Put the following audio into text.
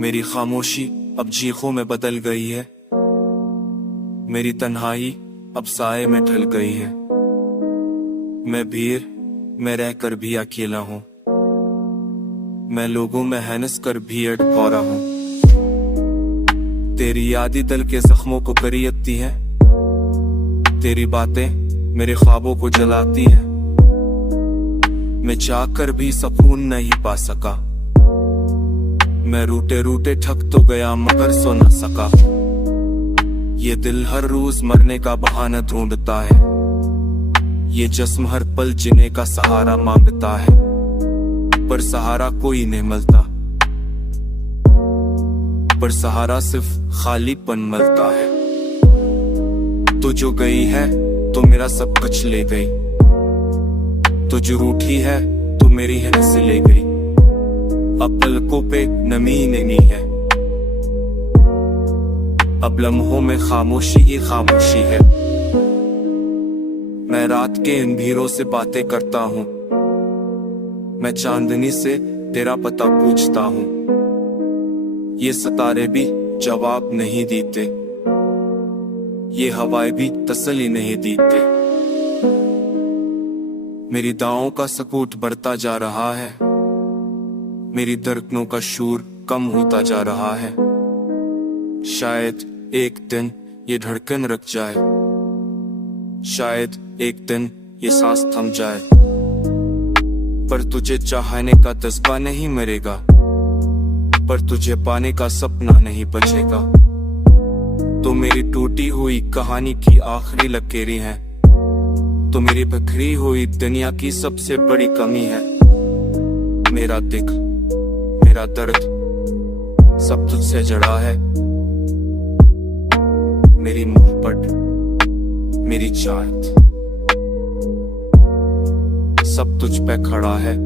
मेरी खामोशी अब चीखों में बदल गई है। मेरी तन्हाई अब साए में ढल गई है। मैं भीड़ में रहकर भी अकेला हूँ। मैं लोगों में हंस कर भी अटकौरा हूँ। तेरी यादें दिल के जख्मों को करीयती हैं। तेरी बातें मेरे ख्वाबों को जलाती हैं। मैं चाहकर भी सुकून नहीं पा सका। मैं रूठे रूठे थक तो गया मगर सो न सका। ये दिल हर रोज मरने का बहाना ढूंढता है। ये जिस्म हर पल जीने का सहारा मांगता है, पर सहारा कोई नहीं मिलता। पर सहारा सिर्फ खालीपन मिलता है। तू जो गई है तो मेरा सब कुछ ले गई। तू जो रूठी है तो मेरी हंस ले गई। अब पलकों पे नमी नहीं है। अब लम्हों में खामोशी ही खामोशी है। मैं रात के इन भीड़ों से बातें करता हूँ। मैं चांदनी से तेरा पता पूछता हूँ। ये सितारे भी जवाब नहीं देते। ये हवाएं भी तसल्ली नहीं देते। मेरी दाओं का सकूत बढ़ता जा रहा है। मेरी धड़कनों का शोर कम होता जा रहा है। शायद एक दिन ये धड़कन रुक जाए। शायद एक दिन ये सांस थम जाए। पर तुझे चाहने का जज्बा नहीं मरेगा। पर तुझे पाने का सपना नहीं बचेगा। तो मेरी टूटी हुई कहानी की आखिरी लकीरें हैं। तो मेरी बिखरी हुई दुनिया की सबसे बड़ी कमी है। मेरा दिल, मेरा दर्द सब तुझसे जड़ा है। मेरी मोहब्बत, मेरी चाहत सब तुझ पे खड़ा है।